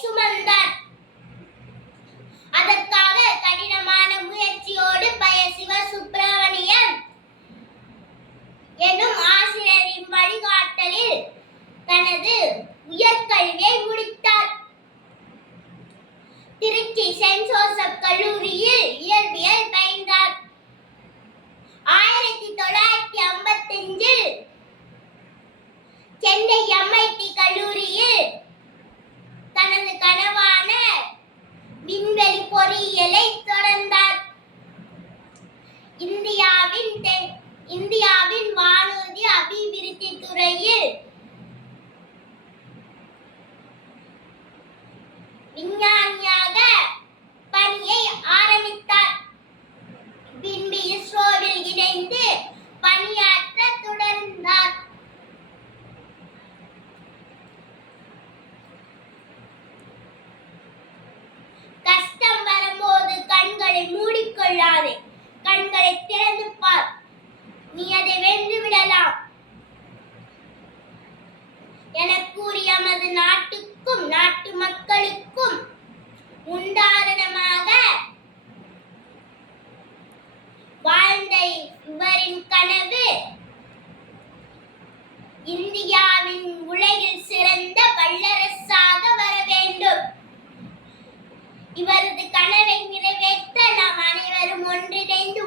சுமந்தார். அதற்காக கடினமான முயற்சியோடு பய சிவசுப்பிரமணியன் எனும் ஆசிரியரின் வழிகாட்டலில் தனது உயர்கல்வியை முடித்தார். திருச்சி செயின்ட் ஜோசப் கல்லூரியில் இயற்பியல் பயின்றார். 1955 சென்னை MIT கல்லூரியில் தனது கனவான விண்வெளி பொறியியலை தொடர்ந்தார். இந்தியாவின் வானூர்தி அபிவிருத்தி துறையில் விஞ்ஞானியாக பணியை ஆரம்பித்தார். பின்பு இஸ்ரோவில் இணைந்து பணியாற்ற தொடர்ந்தார். கஷ்டம் வரும்போது கண்களை மூடிக்கொள்ளாதே, கண்களை திறந்து பார், நீ அதை வென்று விடலாம் என கூறி எமது நாட்டுக்கும் நாட்டு மக்களுக்கும் உதாரணமாக வாழ்ந்த இவரின் கனவு இந்தியாவின் உலகில் சிறந்த வல்லரசாக வர வேண்டும். இவரது கனவை நிறைவேற்ற நாம் அனைவரும் ஒன்றிணைந்து